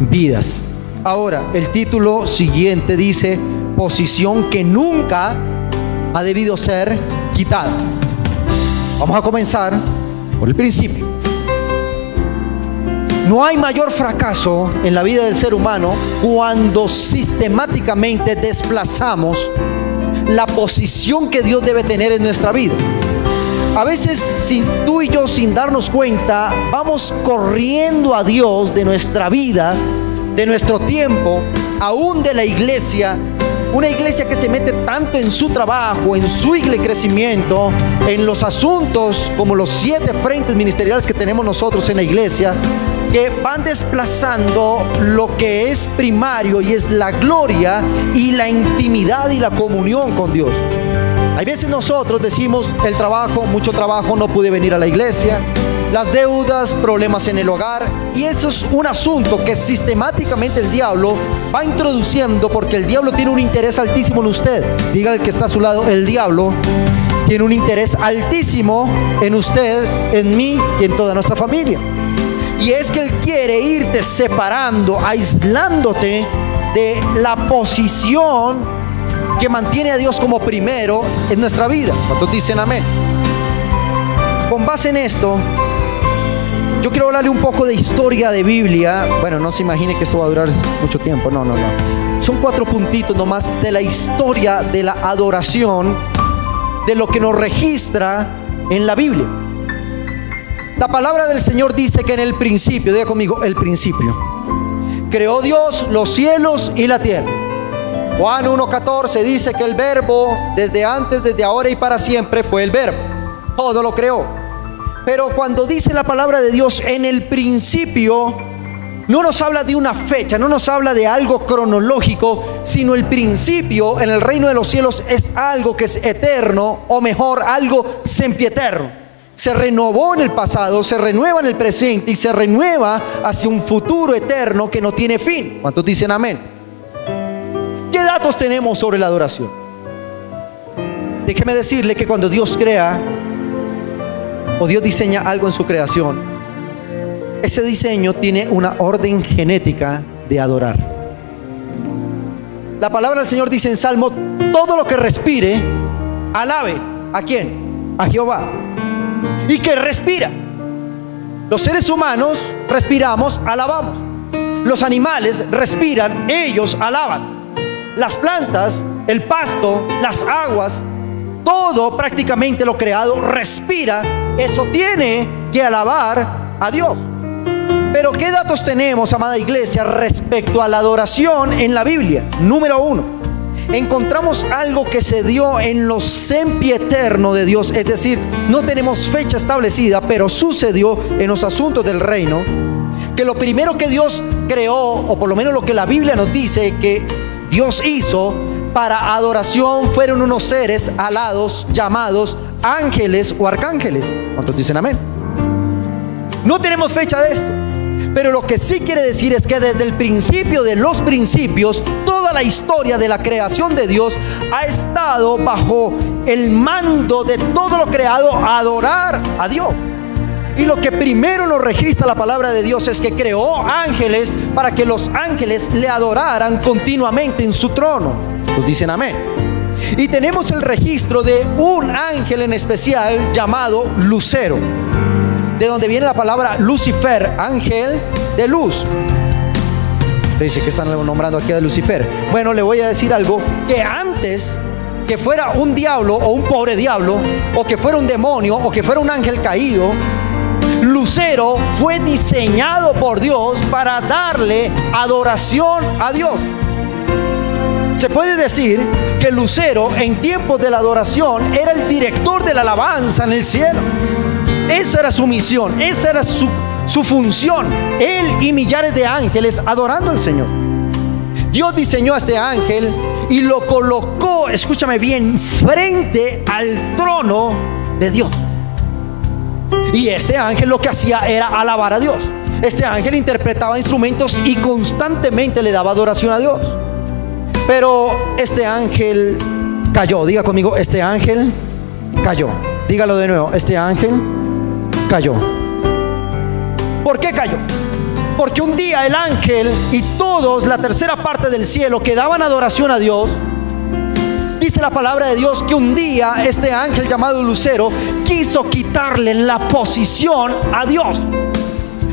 vidas. Ahora, el título siguiente dice: posición que nunca ha debido ser quitada. Vamos a comenzar por el principio. No hay mayor fracaso en la vida del ser humano cuando sistemáticamente desplazamos la posición que Dios debe tener en nuestra vida. A veces, tú y yo, sin darnos cuenta, vamos corriendo a Dios de nuestra vida, de nuestro tiempo, aún de la iglesia. Una iglesia que se mete tanto en su trabajo, en su crecimiento, en los asuntos como los 7 frentes ministeriales que tenemos nosotros en la iglesia, que van desplazando lo que es primario, y es la gloria y la intimidad y la comunión con Dios. Hay veces nosotros decimos: el trabajo, mucho trabajo, no pude venir a la iglesia, las deudas, problemas en el hogar. Y eso es un asunto que sistemáticamente el diablo va introduciendo, porque el diablo tiene un interés altísimo en usted. Diga el que está a su lado: el diablo tiene un interés altísimo en usted, en mí y en toda nuestra familia. Y es que él quiere irte separando, aislándote de la posición que mantiene a Dios como primero en nuestra vida. ¿Cuántos dicen amén? Con base en esto, yo quiero hablarle un poco de historia de Biblia. Bueno, no se imagine que esto va a durar mucho tiempo. No. Son 4 puntitos nomás de la historia de la adoración, de lo que nos registra en la Biblia. La palabra del Señor dice que en el principio, diga conmigo, el principio, creó Dios los cielos y la tierra. Juan 1:14 dice que el verbo desde antes, desde ahora y para siempre fue el verbo. Todo lo creó. Pero cuando dice la palabra de Dios en el principio, no nos habla de una fecha, no nos habla de algo cronológico, sino el principio en el reino de los cielos es algo que es eterno, o mejor, algo sempiterno. Se renovó en el pasado, se renueva en el presente y se renueva hacia un futuro eterno que no tiene fin. ¿Cuántos dicen amén? ¿Qué datos tenemos sobre la adoración? Déjeme decirle que cuando Dios crea, o Dios diseña algo en su creación, ese diseño tiene una orden genética de adorar. La palabra del Señor dice en Salmo: todo lo que respire, alabe. ¿A quién? A Jehová. ¿Y qué respira? Los seres humanos respiramos, alabamos. Los animales respiran, ellos alaban. Las plantas, el pasto, las aguas, todo prácticamente lo creado respira. Eso tiene que alabar a Dios. Pero ¿qué datos tenemos, amada iglesia, respecto a la adoración en la Biblia? Número 1, encontramos algo que se dio en lo sempiterno de Dios. Es decir, no tenemos fecha establecida, pero sucedió en los asuntos del reino, que lo primero que Dios creó, o por lo menos lo que la Biblia nos dice que Dios hizo para adoración, fueron unos seres alados llamados ángeles o arcángeles. ¿Cuántos dicen amén? No tenemos fecha de esto, pero lo que sí quiere decir es que desde el principio de los principios, toda la historia de la creación de Dios ha estado bajo el mando de todo lo creado a adorar a Dios. Y lo que primero nos registra la palabra de Dios es que creó ángeles para que los ángeles le adoraran continuamente en su trono. Pues dicen amén. Y tenemos el registro de un ángel en especial llamado Lucero, de donde viene la palabra Lucifer, ángel de luz. Dice que están nombrando aquí a Lucifer. Bueno, le voy a decir algo, que antes que fuera un diablo o un pobre diablo, o que fuera un demonio, o que fuera un ángel caído, Lucero fue diseñado por Dios para darle adoración a Dios. Se puede decir que Lucero en tiempos de la adoración era el director de la alabanza en el cielo. Esa era su misión, esa era su función. Él y millares de ángeles adorando al Señor. Dios diseñó a este ángel y lo colocó, escúchame bien, frente al trono de Dios. Y este ángel lo que hacía era alabar a Dios. Este ángel interpretaba instrumentos y constantemente le daba adoración a Dios. Pero este ángel cayó. Diga conmigo, este ángel cayó. Dígalo de nuevo, este ángel cayó. ¿Por qué cayó? Porque un día el ángel y todos, la tercera parte del cielo, que daban adoración a Dios, dice la palabra de Dios que un día este ángel llamado Lucero quiso quitarle la posición a Dios.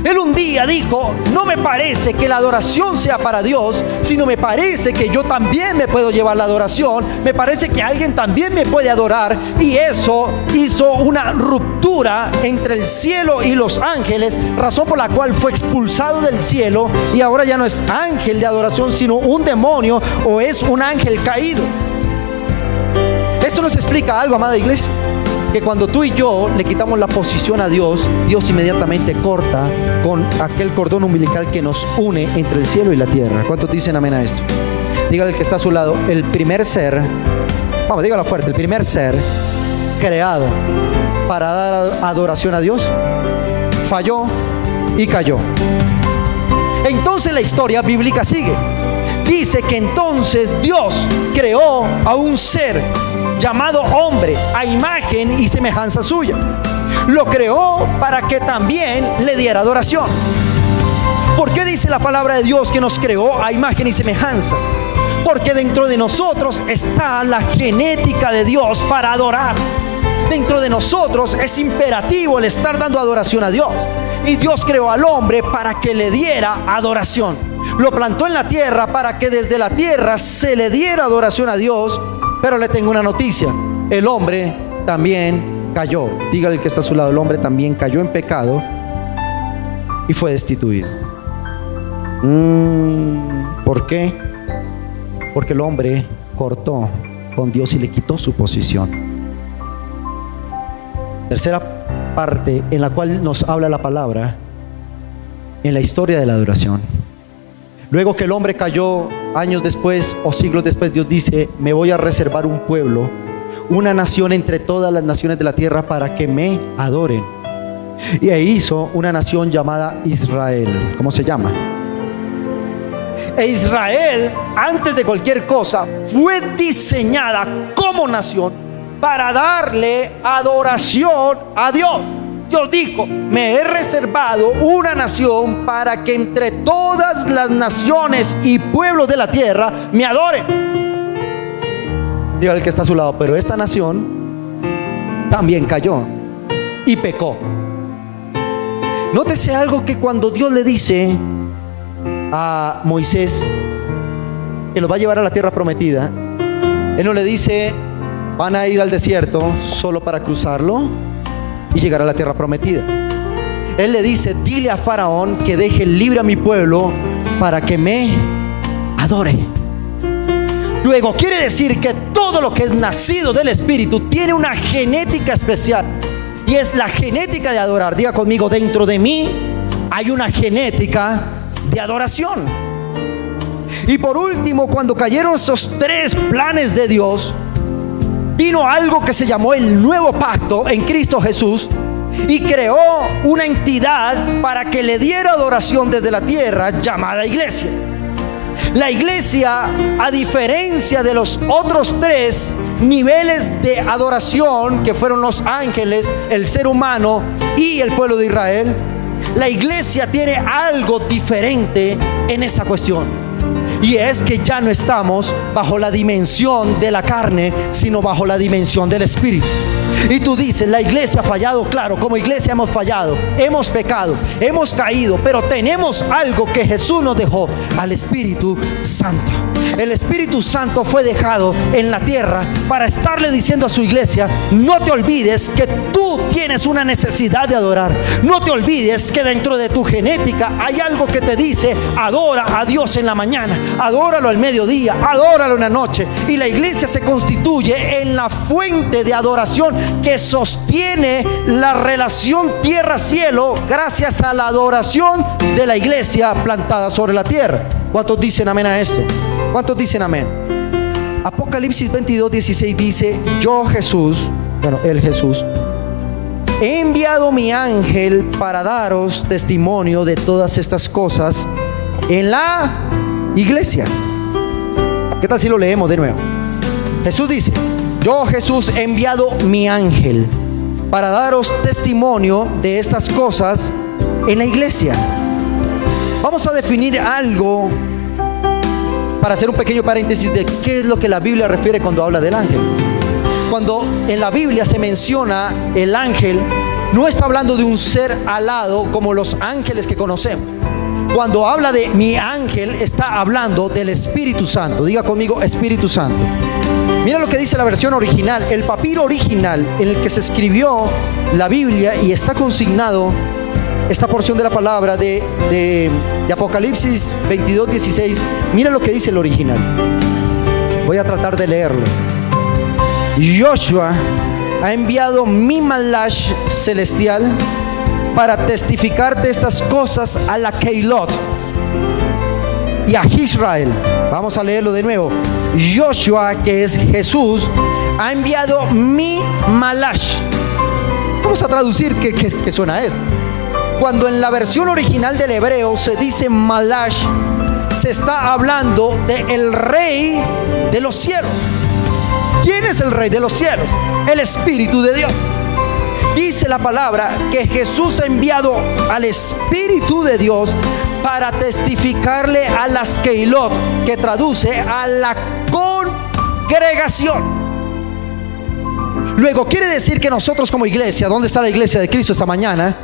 Él un día dijo: no me parece que la adoración sea para Dios, sino me parece que yo también me puedo llevar la adoración, me parece que alguien también me puede adorar. Y eso hizo una ruptura entre el cielo y los ángeles, razón por la cual fue expulsado del cielo y ahora ya no es ángel de adoración, sino un demonio, o es un ángel caído. Esto nos explica algo, amada iglesia, que cuando tú y yo le quitamos la posición a Dios, Dios inmediatamente corta con aquel cordón umbilical que nos une entre el cielo y la tierra. ¿Cuántos dicen amén a esto? Dígale al que está a su lado: el primer ser, vamos, dígalo fuerte, el primer ser creado para dar adoración a Dios falló y cayó. Entonces la historia bíblica sigue. Dice que entonces Dios creó a un ser llamado hombre a imagen y semejanza suya. Lo creó para que también le diera adoración. ¿Por qué dice la palabra de Dios que nos creó a imagen y semejanza? Porque dentro de nosotros está la genética de Dios para adorar. Dentro de nosotros es imperativo el estar dando adoración a Dios. Y Dios creó al hombre para que le diera adoración. Lo plantó en la tierra para que desde la tierra se le diera adoración a Dios. Pero le tengo una noticia: el hombre también cayó. Dígale al que está a su lado: el hombre también cayó en pecado y fue destituido. ¿Por qué? Porque el hombre cortó con Dios y le quitó su posición. Tercera parte en la cual nos habla la palabra, en la historia de la adoración. Luego que el hombre cayó, años después o siglos después, Dios dice: me voy a reservar un pueblo, una nación entre todas las naciones de la tierra para que me adoren. Y hizo una nación llamada Israel. ¿Cómo se llama? E Israel, antes de cualquier cosa, fue diseñada como nación para darle adoración a Dios. Dios dijo: me he reservado una nación para que entre todas las naciones y pueblos de la tierra me adoren. Diga al que está a su lado: pero esta nación también cayó y pecó. Nótese algo, que cuando Dios le dice a Moisés que los va a llevar a la tierra prometida, Él no le dice: van a ir al desierto solo para cruzarlo y llegar a la tierra prometida. Él le dice: dile a Faraón que deje libre a mi pueblo para que me adore. Luego quiere decir que todo lo que es nacido del Espíritu tiene una genética especial, y es la genética de adorar. Diga conmigo: dentro de mí hay una genética de adoración. Y por último, cuando cayeron esos tres planes de Dios, vino algo que se llamó el nuevo pacto en Cristo Jesús, y creó una entidad para que le diera adoración desde la tierra, llamada iglesia. La iglesia, a diferencia de los otros tres niveles de adoración, que fueron los ángeles, el ser humano y el pueblo de Israel, la iglesia tiene algo diferente en esta cuestión. Y es que ya no estamos bajo la dimensión de la carne, sino bajo la dimensión del Espíritu. Y tú dices: la iglesia ha fallado. Claro, como iglesia hemos fallado, hemos pecado, hemos caído, pero tenemos algo que Jesús nos dejó: al Espíritu Santo. El Espíritu Santo fue dejado en la tierra para estarle diciendo a su iglesia: no te olvides que tú tienes una necesidad de adorar. No te olvides que dentro de tu genética hay algo que te dice: adora a Dios en la mañana, adóralo al mediodía, adóralo en la noche. Y la iglesia se constituye en la fuente de adoración que sostiene la relación tierra-cielo, gracias a la adoración de la iglesia plantada sobre la tierra. ¿Cuántos dicen amén a esto? ¿Cuántos dicen amén? Apocalipsis 22:16 dice: yo Jesús, bueno, el Jesús, he enviado mi ángel para daros testimonio de todas estas cosas en la iglesia. ¿Qué tal si lo leemos de nuevo? Jesús dice: yo Jesús he enviado mi ángel para daros testimonio de estas cosas en la iglesia. Vamos a definir algo para hacer un pequeño paréntesis de qué es lo que la Biblia refiere cuando habla del ángel. Cuando en la Biblia se menciona el ángel, no está hablando de un ser alado como los ángeles que conocemos. Cuando habla de mi ángel, está hablando del Espíritu Santo. Diga conmigo, Espíritu Santo. Mira lo que dice la versión original. El papiro original en el que se escribió la Biblia y está consignado esta porción de la palabra de Apocalipsis 22:16. Mira lo que dice el original. Voy a tratar de leerlo. Joshua ha enviado mi Malash celestial para testificar de estas cosas a la Keilot y a Israel. Vamos a leerlo de nuevo. Joshua, que es Jesús, ha enviado mi Malash. Vamos a traducir qué suena esto. Cuando en la versión original del hebreo se dice Malash, se está hablando del Rey de los cielos. ¿Quién es el Rey de los cielos? El Espíritu de Dios. Dice la palabra que Jesús ha enviado al Espíritu de Dios para testificarle a las Keilot, que traduce a la congregación. Luego quiere decir que nosotros como iglesia, ¿dónde está la iglesia de Cristo esta mañana?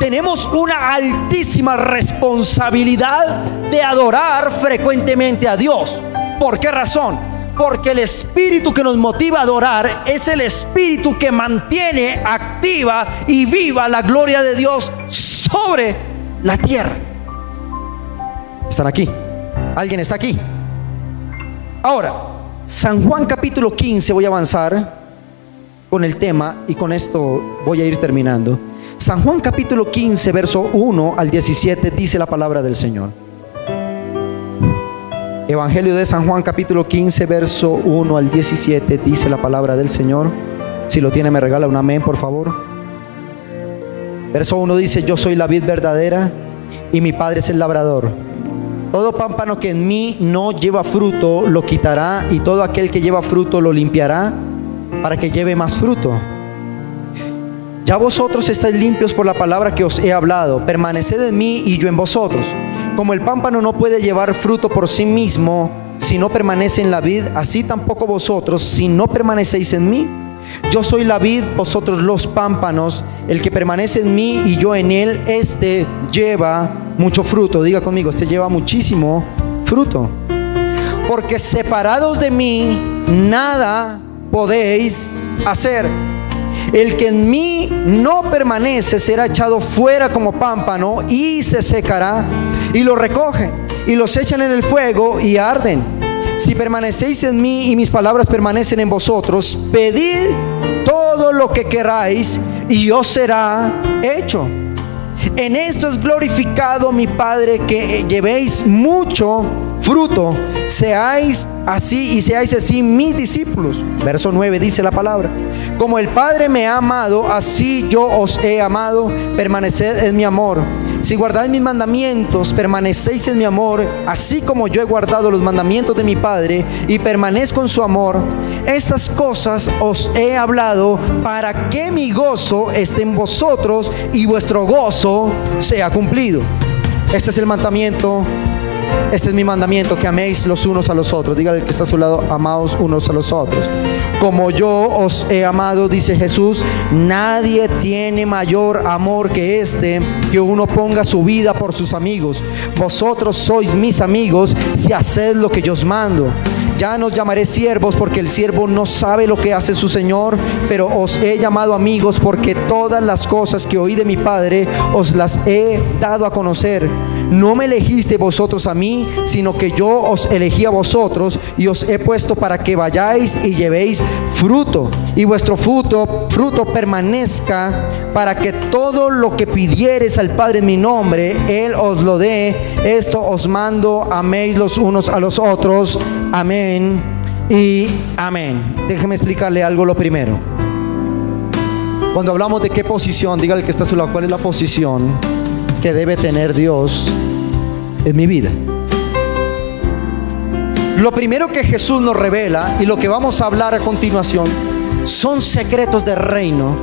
Tenemos una altísima responsabilidad de adorar frecuentemente a Dios. ¿Por qué razón? Porque el espíritu que nos motiva a adorar es el espíritu que mantiene activa y viva la gloria de Dios sobre la tierra. ¿Están aquí? ¿Alguien está aquí? Ahora, San Juan capítulo 15, voy a avanzar con el tema y con esto voy a ir terminando. San Juan capítulo 15, verso 1 al 17 dice la palabra del Señor. Evangelio de San Juan capítulo 15, verso 1 al 17 dice la palabra del Señor. Si lo tiene, me regala un amén, por favor. Verso 1 dice: yo soy la vid verdadera y mi Padre es el labrador. Todo pámpano que en mí no lleva fruto lo quitará, y todo aquel que lleva fruto lo limpiará para que lleve más fruto. Ya vosotros estáis limpios por la palabra que os he hablado. Permaneced en mí y yo en vosotros. Como el pámpano no puede llevar fruto por sí mismo si no permanece en la vid, así tampoco vosotros si no permanecéis en mí. Yo soy la vid, vosotros los pámpanos. El que permanece en mí y yo en él, este lleva mucho fruto. Diga conmigo, este lleva muchísimo fruto. Porque separados de mí nada podéis hacer. El que en mí no permanece será echado fuera como pámpano y se secará, y lo recogen y los echan en el fuego y arden. Si permanecéis en mí y mis palabras permanecen en vosotros, pedid todo lo que queráis y os será hecho. En esto es glorificado mi Padre, que llevéis mucho fruto, seáis así mis discípulos. Verso 9 dice la palabra: como el Padre me ha amado, así yo os he amado, permaneced en mi amor. Si guardáis mis mandamientos, permanecéis en mi amor, así como yo he guardado los mandamientos de mi Padre y permanezco en su amor. Estas cosas os he hablado para que mi gozo esté en vosotros y vuestro gozo sea cumplido. Este es el mandamiento. Este es mi mandamiento, que améis los unos a los otros. Dígale al que está a su lado: amaos unos a los otros. Como yo os he amado, dice Jesús, nadie tiene mayor amor que este, que uno ponga su vida por sus amigos. Vosotros sois mis amigos si haced lo que yo os mando. Ya no os llamaré siervos, porque el siervo no sabe lo que hace su Señor, pero os he llamado amigos, porque todas las cosas que oí de mi Padre os las he dado a conocer. No me elegiste vosotros a mí, sino que yo os elegí a vosotros y os he puesto para que vayáis y llevéis fruto, y vuestro fruto permanezca, para que todo lo que pidiereis al Padre en mi nombre, Él os lo dé. Esto os mando: améis los unos a los otros. Amén y amén. Déjeme explicarle algo lo primero. Cuando hablamos de qué posición, dígale que está a su lado, ¿cuál es la posición que debe tener Dios en mi vida? Lo primero que Jesús nos revela, y lo que vamos a hablar a continuación, son secretos del reino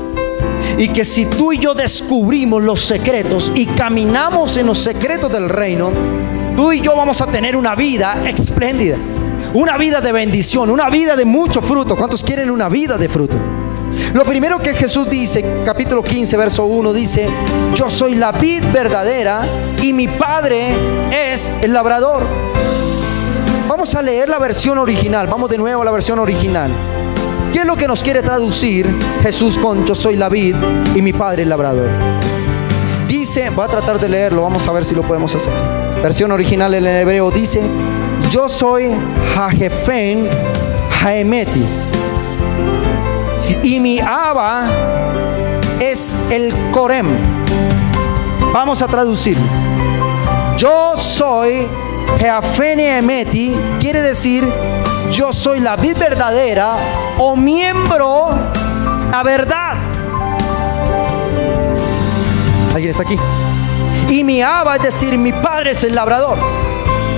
Y que si tú y yo descubrimos los secretos y caminamos en los secretos del reino, tú y yo vamos a tener una vida espléndida, una vida de bendición, una vida de mucho fruto. ¿Cuántos quieren una vida de fruto? Lo primero que Jesús dice, capítulo 15, verso 1, dice: yo soy la vid verdadera y mi Padre es el labrador. Vamos a leer la versión original. Vamos de nuevo a la versión original. ¿Qué es lo que nos quiere traducir Jesús con yo soy la vid y mi Padre el labrador? Dice, voy a tratar de leerlo, vamos a ver si lo podemos hacer. Versión original en el hebreo dice: yo soy Hajefen Haemeti y mi Abba es el Corem. Vamos a traducir. Yo soy Hajefen Haemeti, quiere decir yo soy la vid verdadera o miembro la verdad. ¿Alguien está aquí? Y mi Abba, es decir, mi Padre es el labrador.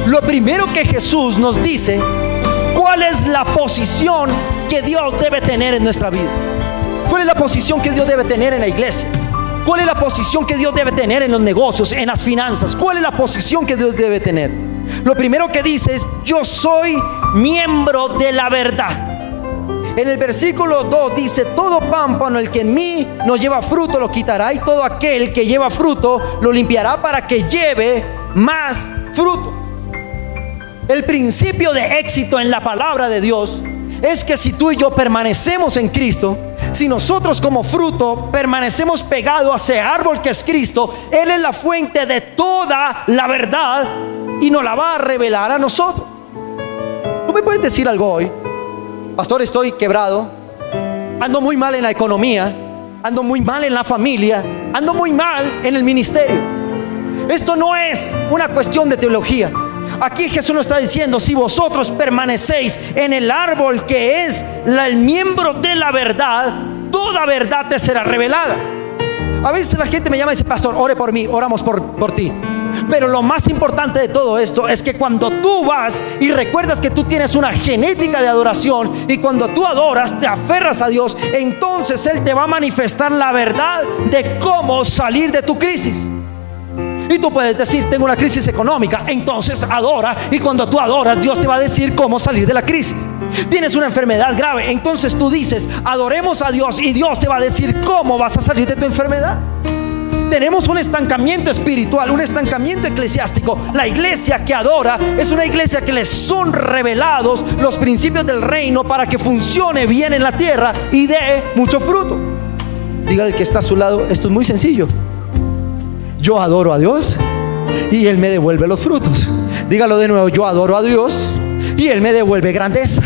Lo primero que Jesús nos dice, ¿cuál es la posición que Dios debe tener en nuestra vida? ¿Cuál es la posición que Dios debe tener en la iglesia? ¿Cuál es la posición que Dios debe tener en los negocios, en las finanzas? ¿Cuál es la posición que Dios debe tener? Lo primero que dice es: yo soy miembro de la verdad. En el versículo 2 dice: todo pámpano el que en mí no lleva fruto lo quitará, y todo aquel que lleva fruto lo limpiará para que lleve más fruto. El principio de éxito en la palabra de Dios es que si tú y yo permanecemos en Cristo, si nosotros como fruto permanecemos pegados a ese árbol que es Cristo, Él es la fuente de toda la verdad y nos la va a revelar a nosotros. ¿Tú me puedes decir algo hoy? Pastor, estoy quebrado, ando muy mal en la economía, ando muy mal en la familia, ando muy mal en el ministerio. Esto no es una cuestión de teología. Aquí Jesús nos está diciendo: si vosotros permanecéis en el árbol que es el miembro de la verdad, toda verdad te será revelada. A veces la gente me llama y dice: pastor, ore por mí. Oramos por ti. Pero lo más importante de todo esto es que cuando tú vas y recuerdas que tú tienes una genética de adoración, y cuando tú adoras, te aferras a Dios, entonces Él te va a manifestar la verdad de cómo salir de tu crisis. Y tú puedes decir: tengo una crisis económica. Entonces adora, y cuando tú adoras, Dios te va a decir cómo salir de la crisis. Tienes una enfermedad grave, entonces tú dices: adoremos a Dios, y Dios te va a decir cómo vas a salir de tu enfermedad. Tenemos un estancamiento espiritual, un estancamiento eclesiástico. La iglesia que adora es una iglesia que les son revelados los principios del reino para que funcione bien en la tierra y dé mucho fruto. Dígale al que está a su lado: esto es muy sencillo. Yo adoro a Dios y Él me devuelve los frutos. Dígalo de nuevo: yo adoro a Dios y Él me devuelve grandeza.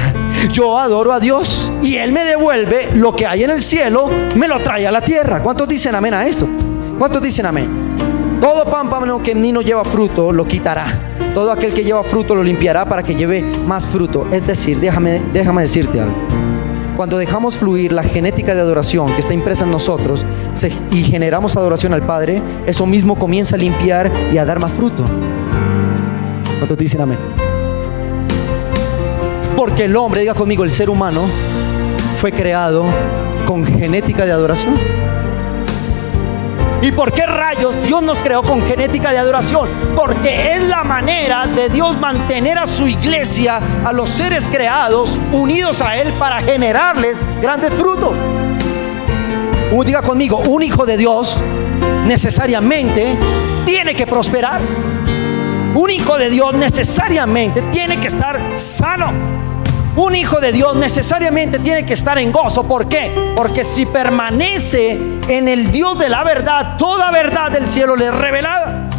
Yo adoro a Dios y Él me devuelve lo que hay en el cielo, me lo trae a la tierra. ¿Cuántos dicen amén a eso? ¿Cuántos dicen amén? Todo pámpano que en mí no lleva fruto lo quitará. Todo aquel que lleva fruto lo limpiará para que lleve más fruto. Es decir, déjame decirte algo. Cuando dejamos fluir la genética de adoración que está impresa en nosotros y generamos adoración al Padre, eso mismo comienza a limpiar y a dar más fruto. ¿Cuántos dicen amén? Porque el hombre, diga conmigo, el ser humano fue creado con genética de adoración. ¿Y por qué rayos Dios nos creó con genética de adoración? Porque es la manera de Dios mantener a su iglesia, a los seres creados, unidos a Él para generarles grandes frutos. Diga conmigo: un hijo de Dios necesariamente tiene que prosperar. Un hijo de Dios necesariamente tiene que estar sano. Un hijo de Dios necesariamente tiene que estar en gozo. ¿Por qué? Porque si permanece en el Dios de la verdad, toda verdad del cielo le es revelada.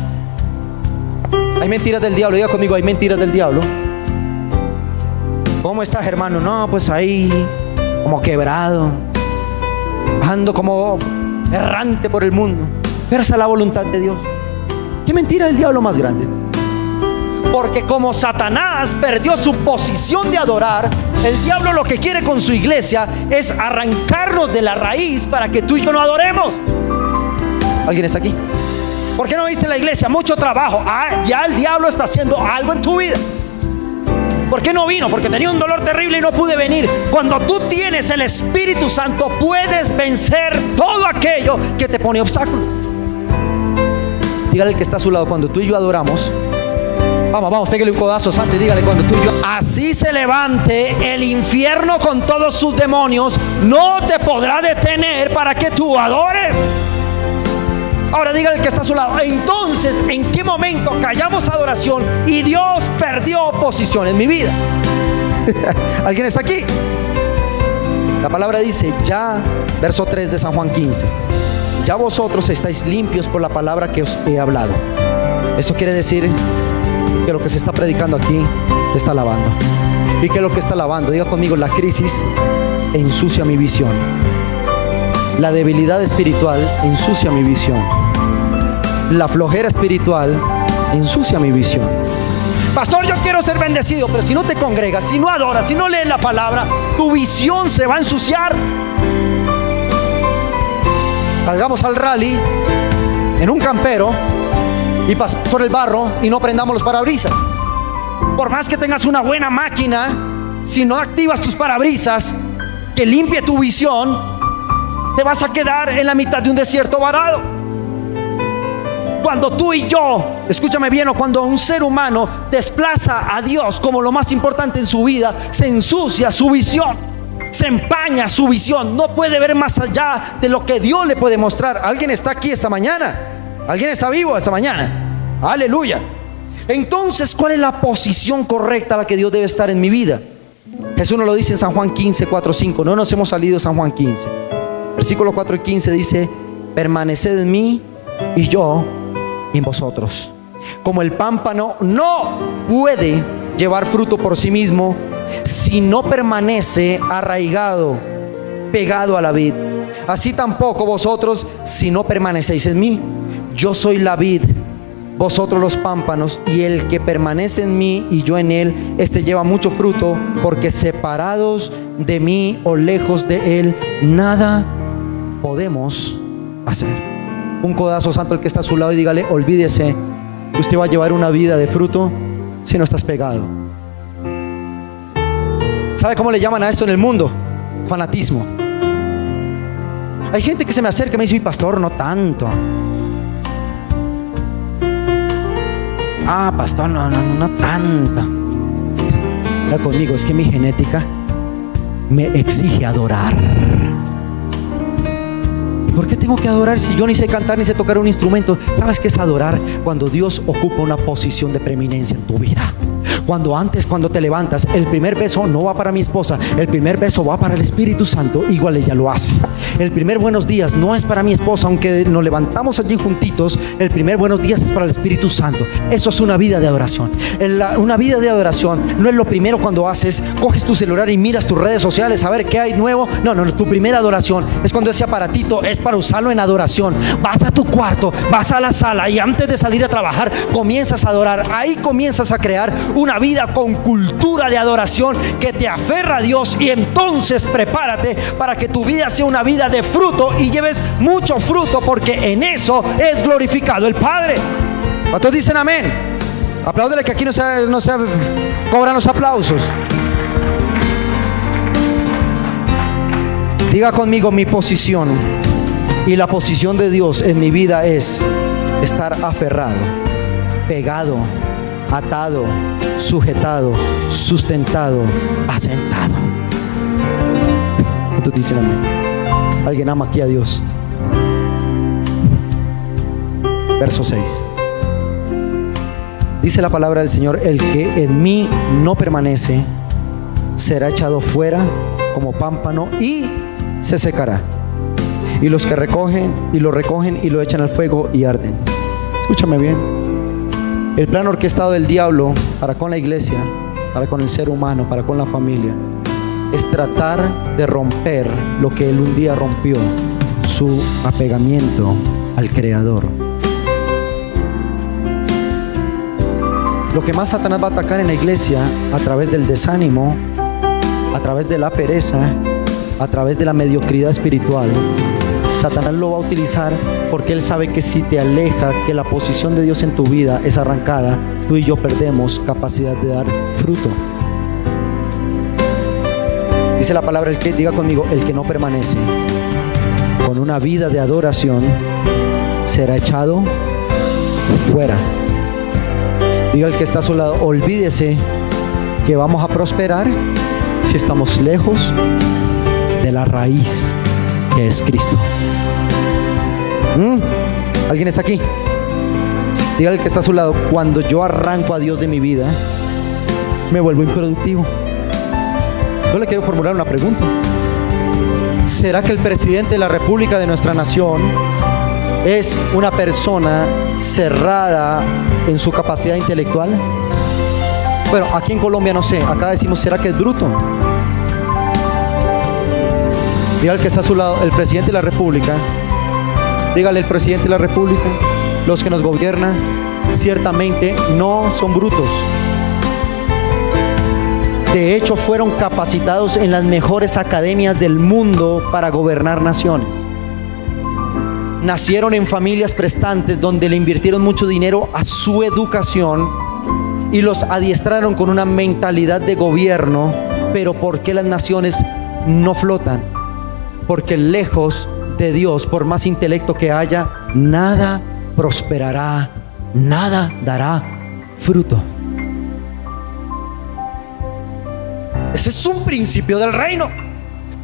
Hay mentiras del diablo. Diga conmigo: hay mentiras del diablo. ¿Cómo estás, hermano? No, pues ahí como quebrado, ando como errante por el mundo. Pero esa es la voluntad de Dios. ¿Qué mentira del diablo más grande? Porque como Satanás perdió su posición de adorar, el diablo lo que quiere con su iglesia es arrancarnos de la raíz para que tú y yo no adoremos. ¿Alguien está aquí? ¿Por qué no viste en la iglesia? Mucho trabajo. Ya el diablo está haciendo algo en tu vida. ¿Por qué no vino? Porque tenía un dolor terrible y no pude venir. Cuando tú tienes el Espíritu Santo, puedes vencer todo aquello que te pone obstáculo. Dígale al que está a su lado, cuando tú y yo adoramos, vamos, pégale un codazo santo y dígale, cuando tú y yo, así se levante el infierno con todos sus demonios, no te podrá detener para que tú adores. Ahora dígale al que está a su lado, entonces, ¿en qué momento callamos adoración y Dios perdió posición en mi vida? ¿Alguien está aquí? La palabra dice, ya, verso 3 de San Juan 15, ya vosotros estáis limpios por la palabra que os he hablado. Esto quiere decir que lo que se está predicando aquí te está lavando. Y que lo que está lavando, diga conmigo, la crisis ensucia mi visión. La debilidad espiritual ensucia mi visión. La flojera espiritual ensucia mi visión. Pastor, yo quiero ser bendecido, pero si no te congregas, si no adoras, si no lees la palabra, tu visión se va a ensuciar. Salgamos al rally en un campero y pasamos por el barro y no prendamos los parabrisas. Por más que tengas una buena máquina, si no activas tus parabrisas que limpie tu visión, te vas a quedar en la mitad de un desierto varado. Cuando tú y yo, escúchame bien, o cuando un ser humano desplaza a Dios como lo más importante en su vida, se ensucia su visión. Se empaña su visión, no puede ver más allá de lo que Dios le puede mostrar. ¿Alguien está aquí esta mañana? ¿Alguien está vivo esta mañana? Aleluya. Entonces, ¿cuál es la posición correcta a la que Dios debe estar en mi vida? Jesús nos lo dice en San Juan 15, 4, 5. No nos hemos salido de San Juan 15. Versículo 4 y 15 dice, permaneced en mí y yo en vosotros. Como el pámpano no puede llevar fruto por sí mismo si no permanece arraigado, pegado a la vid, así tampoco vosotros si no permanecéis en mí. Yo soy la vid, vosotros los pámpanos, y el que permanece en mí y yo en él, este lleva mucho fruto, porque separados de mí o lejos de él, nada podemos hacer. Un codazo santo al que está a su lado y dígale, olvídese que usted va a llevar una vida de fruto si no estás pegado. ¿Sabe cómo le llaman a esto en el mundo? Fanatismo. Hay gente que se me acerca y me dice, mi pastor, no tanto. Ah, pastor, no tanto. Ya conmigo, es que mi genética me exige adorar. ¿Por qué tengo que adorar si yo ni sé cantar ni sé tocar un instrumento? ¿Sabes qué es adorar? Cuando Dios ocupa una posición de preeminencia en tu vida. Cuando te levantas, el primer beso no va para mi esposa, el primer beso va para el Espíritu Santo, igual ella lo hace. El primer buenos días no es para mi esposa, aunque nos levantamos allí juntitos, el primer buenos días es para el Espíritu Santo. Eso es una vida de adoración. Una vida de adoración no es lo primero cuando coges tu celular y miras tus redes sociales a ver qué hay nuevo. No, tu primera adoración es cuando ese aparatito es para usarlo en adoración. Vas a tu cuarto, vas a la sala y antes de salir a trabajar comienzas a adorar. Ahí comienzas a crear una vida con cultura de adoración que te aferra a Dios, y entonces prepárate para que tu vida sea una vida de fruto y lleves mucho fruto, porque en eso es glorificado el Padre. ¿Cuántos dicen amén? Apláudele, que aquí no se cobran los aplausos. Diga conmigo, mi posición y la posición de Dios en mi vida es estar aferrado, pegado, atado, sujetado, sustentado, asentado. ¿Cuántos dicen amén? ¿Alguien ama aquí a Dios? Verso 6. Dice la palabra del Señor, el que en mí no permanece será echado fuera como pámpano y se secará. Y los que recogen y lo echan al fuego y arden. Escúchame bien. El plan orquestado del diablo para con la iglesia, para con el ser humano, para con la familia, es tratar de romper lo que él un día rompió, su apegamiento al Creador. Lo que más Satanás va a atacar en la iglesia, a través del desánimo, a través de la pereza, a través de la mediocridad espiritual, Satanás lo va a utilizar porque él sabe que si te aleja, que la posición de Dios en tu vida es arrancada, tú y yo perdemos capacidad de dar fruto. Dice la palabra, diga conmigo, el que no permanece con una vida de adoración será echado fuera. Diga al que está a su lado, olvídese que vamos a prosperar si estamos lejos de la raíz que es Cristo. ¿Alguien está aquí? Diga al que está a su lado, cuando yo arranco a Dios de mi vida, me vuelvo improductivo. Yo le quiero formular una pregunta. ¿Será que el presidente de la República de nuestra nación es una persona cerrada en su capacidad intelectual? Bueno, aquí en Colombia no sé, acá decimos, ¿será que es bruto? Dígale al que está a su lado, el presidente de la República, dígale, el presidente de la República, los que nos gobiernan, ciertamente no son brutos. De hecho, fueron capacitados en las mejores academias del mundo para gobernar naciones. Nacieron en familias prestantes donde le invirtieron mucho dinero a su educación y los adiestraron con una mentalidad de gobierno. Pero ¿por qué las naciones no flotan? Porque lejos de Dios, por más intelecto que haya, nada prosperará, nada dará fruto. Ese es un principio del reino.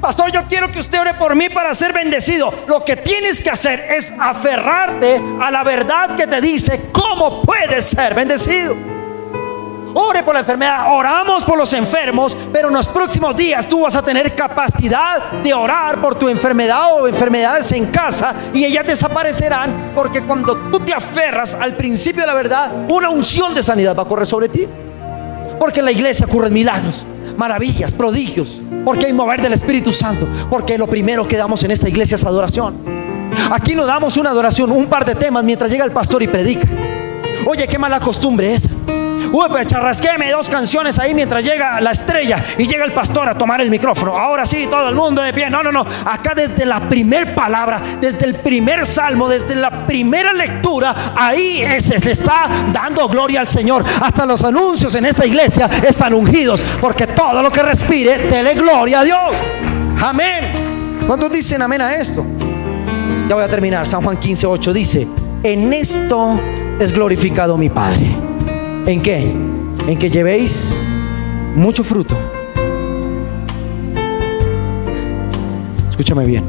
Pastor, yo quiero que usted ore por mí para ser bendecido. Lo que tienes que hacer es aferrarte a la verdad que te dice cómo puedes ser bendecido. Ore por la enfermedad, oramos por los enfermos, pero en los próximos días tú vas a tener capacidad de orar por tu enfermedad o enfermedades en casa, y ellas desaparecerán, porque cuando tú te aferras al principio de la verdad, una unción de sanidad va a correr sobre ti. Porque en la iglesia ocurren milagros, maravillas, prodigios, porque hay mover del Espíritu Santo, porque lo primero que damos en esta iglesia es adoración. Aquí no damos una adoración, un par de temas mientras llega el pastor y predica. Oye, qué mala costumbre esa. Uy, pues charrasquéme 2 canciones ahí mientras llega la estrella y llega el pastor a tomar el micrófono. Ahora sí, todo el mundo de pie. No. Acá desde la primer palabra, desde el primer salmo, desde la primera lectura, ahí se le está dando gloria al Señor. Hasta los anuncios en esta iglesia están ungidos, porque todo lo que respire, dele gloria a Dios. Amén. ¿Cuántos dicen amén a esto? Ya voy a terminar. San Juan 15:8 dice: en esto es glorificado mi Padre. ¿En qué? En que llevéis mucho fruto. Escúchame bien.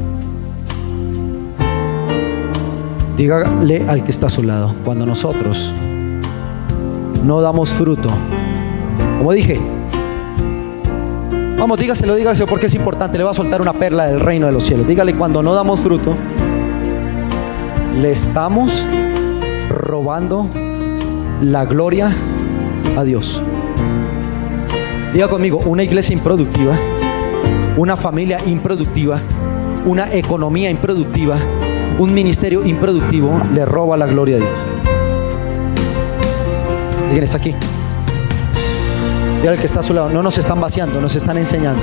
Dígale al que está a su lado, cuando nosotros no damos fruto, como dije, vamos, dígaselo porque es importante. Le va a soltar una perla del reino de los cielos. Dígale, cuando no damos fruto, le estamos robando la gloria a Dios. Diga conmigo, una iglesia improductiva, una familia improductiva, una economía improductiva, un ministerio improductivo le roba la gloria a Dios. ¿Alguien está aquí? Diga al que está a su lado, no nos están vaciando, nos están enseñando.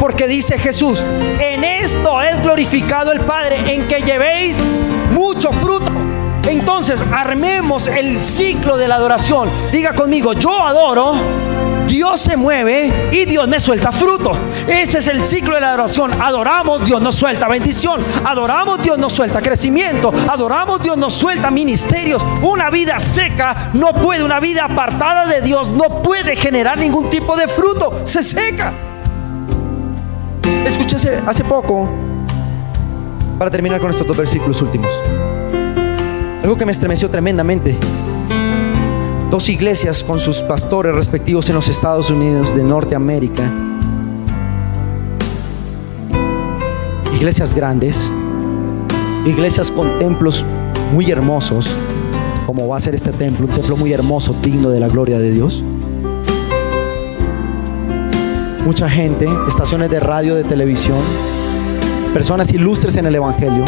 Porque dice Jesús: en esto es glorificado el Padre, en que llevéis mucho fruto. Entonces armemos el ciclo de la adoración. Diga conmigo, yo adoro, Dios se mueve y Dios me suelta fruto. Ese es el ciclo de la adoración. Adoramos, Dios nos suelta bendición. Adoramos, Dios nos suelta crecimiento. Adoramos, Dios nos suelta ministerios. Una vida seca no puede, una vida apartada de Dios no puede generar ningún tipo de fruto. Se seca. Escuché hace poco, para terminar con estos 2 versículos últimos, algo que me estremeció tremendamente. 2 iglesias con sus pastores respectivos en los Estados Unidos de Norteamérica. Iglesias grandes, iglesias con templos muy hermosos, como va a ser este templo, un templo muy hermoso, digno de la gloria de Dios. Mucha gente, estaciones de radio, de televisión, personas ilustres en el evangelio.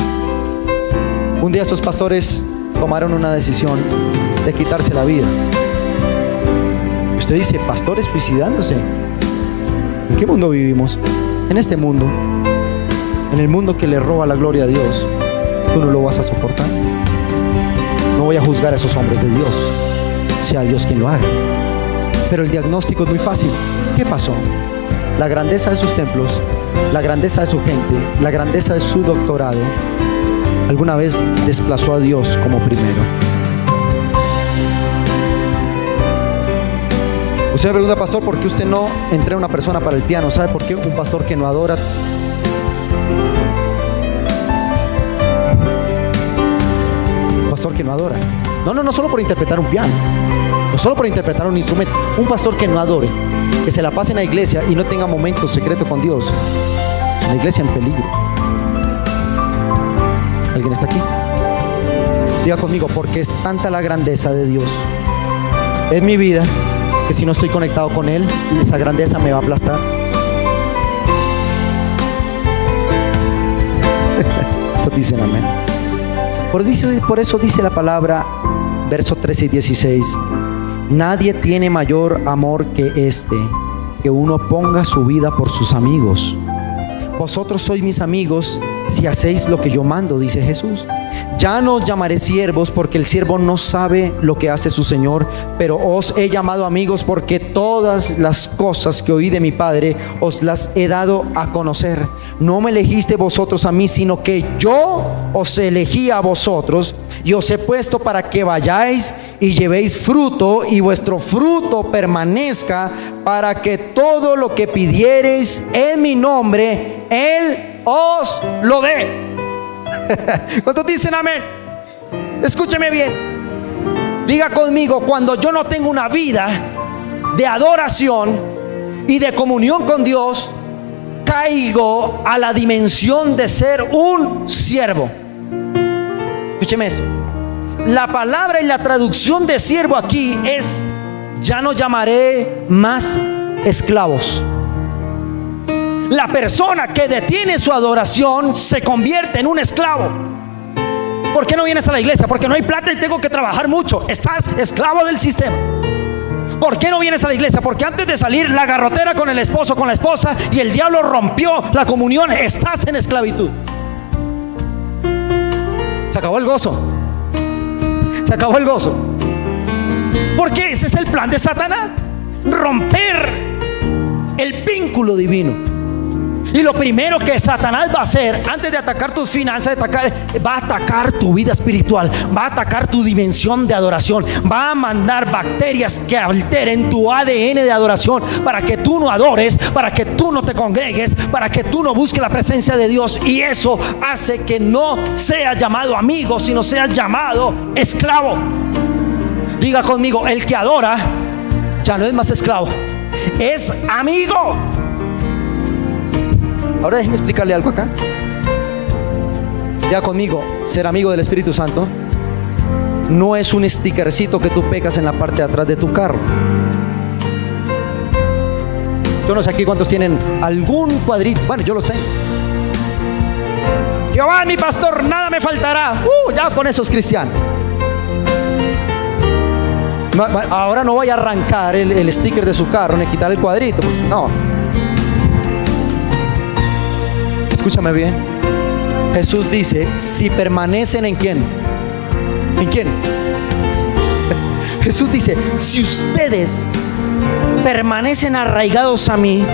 Un día estos pastores tomaron una decisión de quitarse la vida. Y usted dice, pastores suicidándose. ¿En qué mundo vivimos? En este mundo, en el mundo que le roba la gloria a Dios. Tú no lo vas a soportar. No voy a juzgar a esos hombres de Dios, sea Dios quien lo haga. Pero el diagnóstico es muy fácil. ¿Qué pasó? la grandeza de sus templos, la grandeza de su gente, la grandeza de su doctorado, alguna vez desplazó a Dios como primero. Usted me pregunta, pastor, ¿por qué usted no entrena una persona para el piano? ¿Sabe por qué? Un pastor que no adora. Un pastor que no adora. No solo por interpretar un piano, no solo por interpretar un instrumento. Un pastor que no adore, que se la pase en la iglesia y no tenga momentos secretos con Dios, es una iglesia en peligro. ¿Alguien está aquí? Diga conmigo, porque es tanta la grandeza de Dios en mi vida, que si no estoy conectado con Él, esa grandeza me va a aplastar. Dicen amén. Por eso dice la palabra, versos 13 y 16: nadie tiene mayor amor que este, que uno ponga su vida por sus amigos. Vosotros sois mis amigos si hacéis lo que yo mando, dice Jesús. Ya no os llamaré siervos, porque el siervo no sabe lo que hace su Señor, pero os he llamado amigos, porque todas las cosas que oí de mi Padre os las he dado a conocer. No me elegiste vosotros a mí, sino que yo os elegí a vosotros y os he puesto para que vayáis y llevéis fruto, y vuestro fruto permanezca, para que todo lo que pidiereis en mi nombre, Él os lo dé. ¿Cuántos dicen amén? Escúcheme bien. Diga conmigo, cuando yo no tengo una vida de adoración y de comunión con Dios, caigo a la dimensión de ser un siervo. Escúcheme esto. La palabra y la traducción de siervo aquí es: ya no llamaré más esclavos. La persona que detiene su adoración se convierte en un esclavo. ¿Por qué no vienes a la iglesia? Porque no hay plata y tengo que trabajar mucho. Estás esclavo del sistema. ¿Por qué no vienes a la iglesia? Porque antes de salir la garrotera con el esposo, con la esposa, y el diablo rompió la comunión, estás en esclavitud. Se acabó el gozo. Se acabó el gozo. Porque ese es el plan de Satanás: romper el vínculo divino. Y lo primero que Satanás va a hacer, antes de atacar tus finanzas, va a atacar tu vida espiritual, va a atacar tu dimensión de adoración, va a mandar bacterias que alteren tu ADN de adoración, para que tú no adores, para que tú no te congregues, para que tú no busques la presencia de Dios. Y eso hace que no seas llamado amigo, sino seas llamado esclavo. Diga conmigo, el que adora ya no es más esclavo, es amigo. Ahora déjeme explicarle algo acá. Ya conmigo, ser amigo del Espíritu Santo no es un stickercito que tú pegas en la parte de atrás de tu carro. Yo no sé aquí cuántos tienen algún cuadrito. Bueno, yo lo sé. Jehová, mi pastor, nada me faltará. Ya con esos cristianos. Ahora no vaya a arrancar el sticker de su carro ni quitar el cuadrito. No. Escúchame bien. Jesús dice: si permanecen en ¿quién? ¿En quién? Jesús dice: si ustedes permanecen arraigados a mí,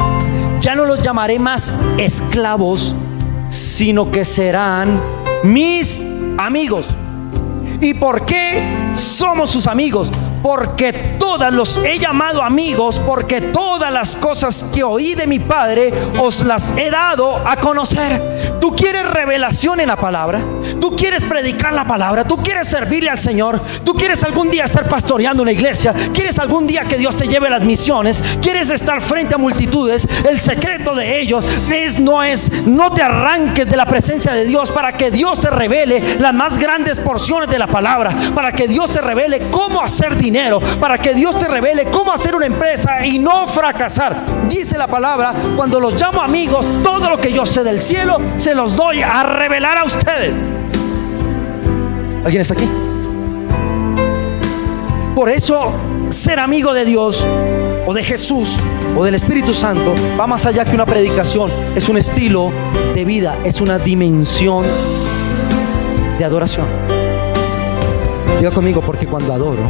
ya no los llamaré más esclavos, sino que serán mis amigos. ¿Y por qué somos sus amigos? Porque todas los he llamado amigos, porque todas las cosas que oí de mi Padre os las he dado a conocer. Tú quieres revelación en la palabra, tú quieres predicar la palabra, tú quieres servirle al Señor, tú quieres algún día estar pastoreando una iglesia, quieres algún día que Dios te lleve las misiones, quieres estar frente a multitudes. El secreto de ellos no te arranques de la presencia de Dios, para que Dios te revele las más grandes porciones de la palabra, para que Dios te revele cómo hacer dinero, para que Dios te revele cómo hacer una empresa y no fracasar. Dice la palabra: cuando los llamo amigos, todo lo que yo sé del cielo se los doy a revelar a ustedes. ¿Alguien está aquí? Por eso ser amigo de Dios o de Jesús o del Espíritu Santo va más allá que una predicación. Es un estilo de vida, es una dimensión de adoración. Diga conmigo: porque cuando adoro,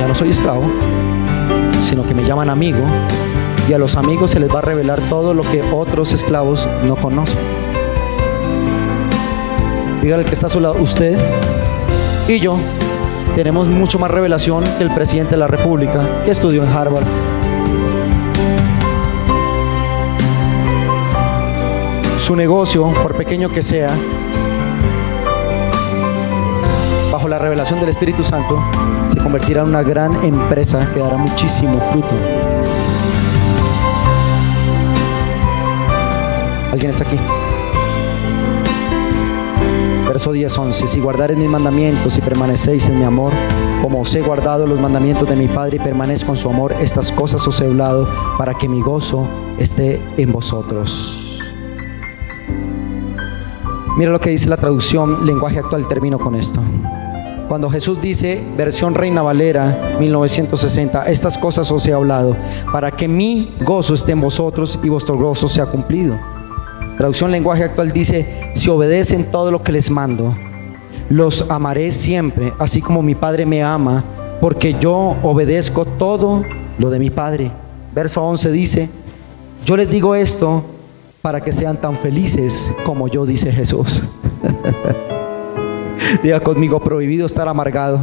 ya no soy esclavo, sino que me llaman amigo, y a los amigos se les va a revelar todo lo que otros esclavos no conocen. Dígale al que está a su lado: usted y yo tenemos mucho más revelación que el presidente de la República, que estudió en Harvard. Su negocio, por pequeño que sea, bajo la revelación del Espíritu Santo, se convertirá en una gran empresa que dará muchísimo fruto. ¿Alguien está aquí? Verso 10-11: si guardareis mis mandamientos y permanecéis en mi amor, como os he guardado los mandamientos de mi Padre y permanezco en su amor, estas cosas os he hablado para que mi gozo esté en vosotros. Mira lo que dice la traducción lenguaje actual. Termino con esto. Cuando Jesús dice, versión Reina Valera 1960, estas cosas os he hablado para que mi gozo esté en vosotros y vuestro gozo sea cumplido. Traducción lenguaje actual dice, si obedecen todo lo que les mando, los amaré siempre, así como mi Padre me ama, porque yo obedezco todo lo de mi Padre. Verso 11 dice, yo les digo esto para que sean tan felices como yo, dice Jesús. Diga conmigo, prohibido estar amargado,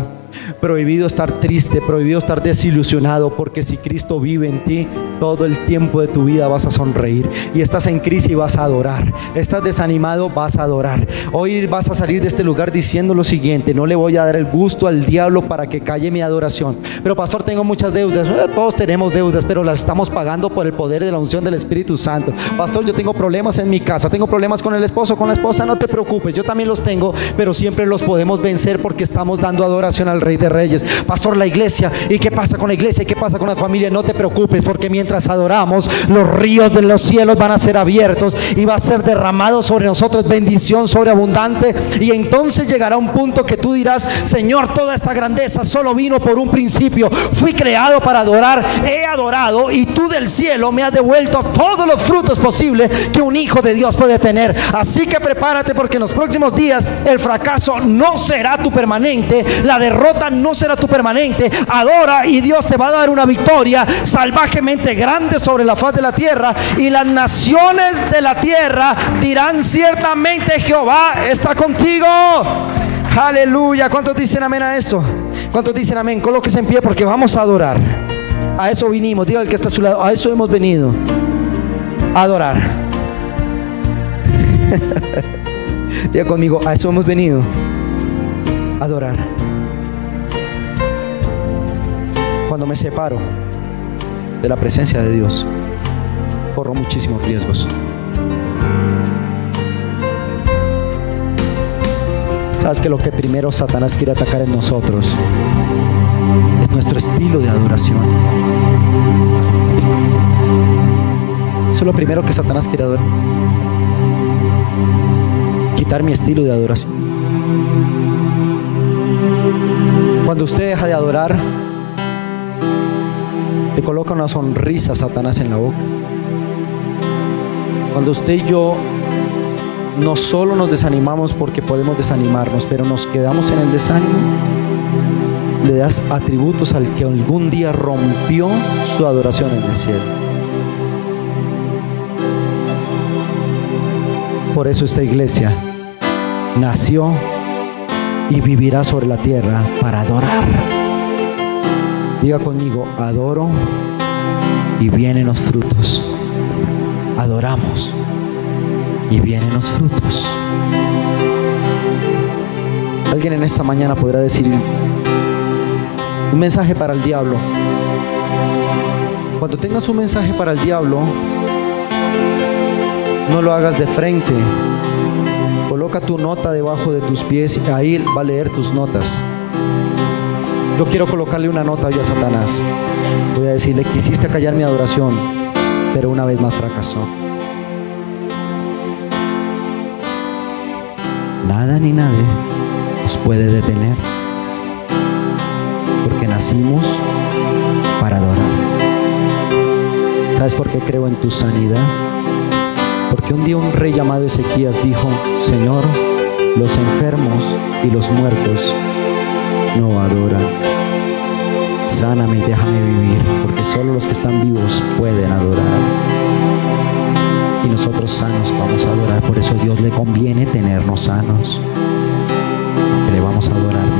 prohibido estar triste, prohibido estar desilusionado, porque si Cristo vive en ti, todo el tiempo de tu vida vas a sonreír. Y estás en crisis y vas a adorar. Estás desanimado, vas a adorar. Hoy vas a salir de este lugar diciendo lo siguiente: no le voy a dar el gusto al diablo para que calle mi adoración. Pero pastor, tengo muchas deudas. Todos tenemos deudas, pero las estamos pagando por el poder de la unción del Espíritu Santo. Pastor, yo tengo problemas en mi casa, tengo problemas con el esposo, con la esposa. No te preocupes, yo también los tengo, pero siempre los podemos vencer porque estamos dando adoración al Rey de Reyes. Pastor, la iglesia, ¿y qué pasa con la iglesia? ¿Y qué pasa con la familia? No te preocupes, porque mientras adoramos, los ríos de los cielos van a ser abiertos y va a ser derramado sobre nosotros bendición sobreabundante. Y entonces llegará un punto que tú dirás: Señor, toda esta grandeza solo vino por un principio. Fui creado para adorar, he adorado, y tú del cielo me has devuelto todos los frutos posibles que un hijo de Dios puede tener. Así que prepárate, porque en los próximos días el fracaso no será tu permanente, la derrota no será tu permanente. Adora y Dios te va a dar una victoria salvajemente grande sobre la faz de la tierra, y las naciones de la tierra dirán: ciertamente Jehová está contigo. Aleluya. ¿Cuántos dicen amén a eso? ¿Cuántos dicen amén? Colóquese en pie, porque vamos a adorar. A eso vinimos. Diga al que está a su lado: a eso hemos venido, a adorar. Diga conmigo: a eso hemos venido, a adorar. Cuando me separo de la presencia de Dios, corro muchísimos riesgos. Sabes que lo que primero Satanás quiere atacar en nosotros es nuestro estilo de adoración. Eso es lo primero que Satanás quiere adorar. Quitar mi estilo de adoración. Cuando usted deja de adorar, le coloca una sonrisa a Satanás en la boca. Cuando usted y yo no solo nos desanimamos porque podemos desanimarnos, pero nos quedamos en el desánimo, le das atributos al que algún día rompió su adoración en el cielo. Por eso esta iglesia nació y vivirá sobre la tierra para adorar. Diga conmigo: adoro y vienen los frutos. Adoramos y vienen los frutos. Alguien en esta mañana podrá decir un mensaje para el diablo. Cuando tengas un mensaje para el diablo, no lo hagas de frente. Coloca tu nota debajo de tus pies y ahí va a leer tus notas. Yo quiero colocarle una nota hoy a Satanás. Voy a decirle: quisiste callar mi adoración, pero una vez más fracasó. Nada ni nadie nos puede detener, porque nacimos para adorar. ¿Sabes por qué creo en tu sanidad? Porque un día un rey llamado Ezequías dijo: Señor, los enfermos y los muertos no adoran. Sáname y déjame vivir, porque solo los que están vivos pueden adorar. Y nosotros sanos vamos a adorar. Por eso a Dios le conviene tenernos sanos, que le vamos a adorar